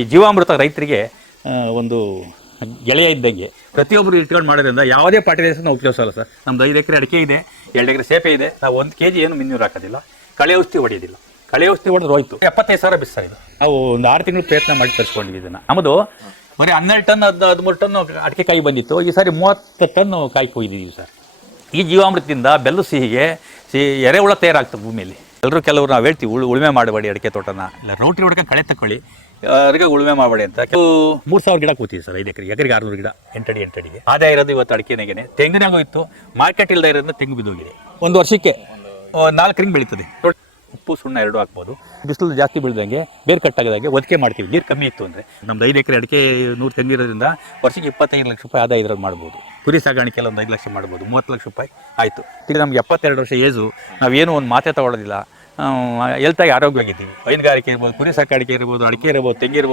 ಈ ಜೀವಾಮೃತ ರೈತರಿಗೆ ಒಂದು ಗೆಳೆಯ ಇದ್ದಂಗೆ ಪ್ರತಿಯೊಬ್ಬರು ಇಟ್ಕೊಂಡು ಮಾಡೋದ್ರಿಂದ ಯಾವುದೇ ಫರ್ಟಿಲೈಸರ್ ನಾವು ಉಪಯೋಗಿಸಲ್ಲ ಸರ್. ನಮ್ದು 5 ಎಕರೆ ಅಡಿಕೆ ಇದೆ, 2 ಎಕರೆ ಸೇಪೆ ಇದೆ. ನಾವು 1 kg ಏನು ಮಿನ್ನೂರು ಹಾಕೋದಿಲ್ಲ, ಕಳೆ ಔಷಧಿ ಹೊಡೆಯೋದಿಲ್ಲ. ಕಳೆ ಔಷಧಿ ಹೊಡೆದು ಹೋಯ್ತು 75,000 ಬಿಸ್ಸ ಇದು. ನಾವು ಒಂದು 6 ತಿಂಗಳು ಪ್ರಯತ್ನ ಮಾಡಿ ತರಿಸ್ಕೊಂಡಿವಿ ಇದನ್ನು. ನಮ್ಮದು ಬರೀ 12 ಟನ್ 13 ಟನ್ ಅಡಿಕೆ ಕಾಯಿ ಬಂದಿತ್ತು. ಈ ಸಾರಿ 30 ಟನ್ ಕಾಯಿ ಕೊಯ್ದಿದ್ದೀವಿ ಸರ್. ಈ ಜೀವಾಮೃತದಿಂದ ಬೆಲ್ಲು ಸಿಹಿಗೆ ಎರೆಹುಳ ತಯಾರಾಗ್ತದೆ ಭೂಮಿಯಲ್ಲಿ. ಕೆಲವರು ನಾವು ಹೇಳ್ತೀವಿ ಉಳುಮೆ ಮಾಡಬೇಡಿ ಅಡಿಕೆ ತೋಟನ, ಇಲ್ಲ ರೌಟ್ರಿ ಹೊಡ್ಕೊಂಡು ಕಳೆ ತಗೊಳ್ಳಿ, ಅವ್ರಿಗೆ ಉಳುಮೆ ಮಾಡಬೇಡಿ ಅಂತ. 3,000 ಗಿಡ ಕೂತೀವಿ ಸರ್ 5 ಎಕರೆಗೆ. ಎಕರೆಗೆ 600 ಗಿಡ, 8 ಅಡಿ 8 ಅಡಿಗೆ. ಆದಾಯ ಇರೋದು ಇವತ್ತು ಅಡಿಕೆನೆಗೆ. ತೆಂಗಿನಾಗೂ ಇತ್ತು, ಮಾರ್ಕೆಟ್ ಇಲ್ಲದೆ ಇರೋದ್ರಿಂದ ತೆಂಗು ಬಿದ್ದೋಗಿದೆ. ಒಂದು ವರ್ಷಕ್ಕೆ 4 ರಿಂಗ್ ಬೆಳೀತದೆ. ಉಪ್ಪು ಸುಣ್ಣ 2 ಹಾಕ್ಬೋದು. ಬಿಸಿಲು ಜಾಸ್ತಿ ಬೀಳ್ದಂಗೆ ಬೇರೆ ಕಟ್ಟಾಗದಾಗೆ ಒದಕೆ ಮಾಡ್ತೀವಿ. ನೀರು ಕಮ್ಮಿ ಇತ್ತು ಅಂದರೆ ನಮ್ದು 5 ಎಕರೆ ಅಡಿಕೆ 100 ತೆಂಗಿರೋದ್ರಿಂದ ವರ್ಷಕ್ಕೆ 25 ಲಕ್ಷ ರೂಪಾಯಿ ಆದಾಯ ಇದ್ರಲ್ಲಿ ಮಾಡ್ಬೋದು. ಕುರಿ ಸಾಗಾಣಿಕೆಲ್ಲ ಒಂದು 5 ಲಕ್ಷ ಮಾಡ್ಬೋದು, 30 ಲಕ್ಷ ರೂಪಾಯಿ ಆಯಿತು. ಈಗ ನಮ್ಗೆ 72 ವರ್ಷ ಏಜು, ನಾವೇನು ಒಂದು ಮಾತೆ ತಗೊಳ್ಳೋದಿಲ್ಲ. ಹೆಲ್ತಾಗಿ ಆರೋಗ್ಯವಾಗಿದ್ದೀವಿ. ಹೈನುಗಾರಿಕೆ ಇರ್ಬೋದು, ಕುರಿ ಸಾಕಾಣಿಕೆ ಇರ್ಬೋದು, ಅಡಿಕೆ ಇರ್ಬೋದು, ತೆಂಗಿರ್ಬೋದು.